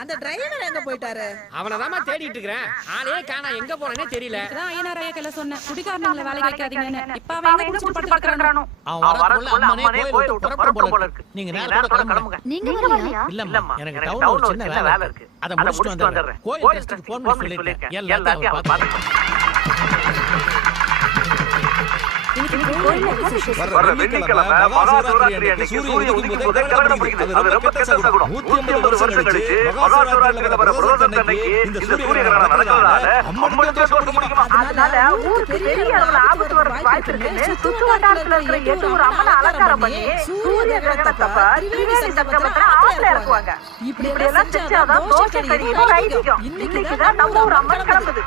அந்த டிரைவர் எங்க போயிட்டாரு? அவனதாமா தேடிட்டு இருக்கேன். ஆளே காணா, எங்க போனேனே தெரியல. அதான் ஐயனார் ஐயாக்கல சொன்னேன், குடிகாரங்கள வேலை வைக்காதீங்கன்னு. இப்ப அவன் எங்க குடிச்சிட்டு படுத்துக்கறானோ? அவன் வரக்குள்ள அம்மனே கோயில் விட்டு புறப்பட்டு போல இருக்கு. நீங்க நேரத்தோட கிளம்புங்க. நீங்க வரலையா? இல்லம்மா, எனக்கு டவுன்ல ஒரு சின்ன வேலை இருக்கு. அத முடிச்சிட்டு வந்துறேன். கோயில் ட்ரஸ்ட்க்கு ஃபோன் பண்ணி சொல்லிட்டேன். எல்லாத்தையும் பாத்து. வர வெள்ளிக்கிழமை மகா சிவராத்திரி அன்னைக்கு சூரியன் உதிக்கும் போது கலகடம் பிடிக்குது. அது ரொம்ப கெட்ட சகுனம். 150 வருஷம் கழிச்சு மகா சிவராத்திரியில வர பிரதோஷம் அன்னைக்கு இந்த சூரிய கிரகணம் நடக்கிறதால அம்மனுக்கு தோஷம் முடிக்குமா? அதனால ஊருக்கு பெரிய அளவுல ஆபத்து வர வாய்ப்பு இருக்குன்னு சுத்து வட்டாரத்துல இருக்கிற 8 ஊர் அம்மனை அலங்காரம் பண்ணி சூரிய கிரகணத்தப்ப திரிவேணி சங்கமத்துல ஆத்துல இறக்குவாங்க. இப்படி எல்லாம் செஞ்சாதான் தோஷம் கழியும் ஐதீகம். இன்னைக்குதான் நம்ம ஊர் அம்மன் கிளம்புது.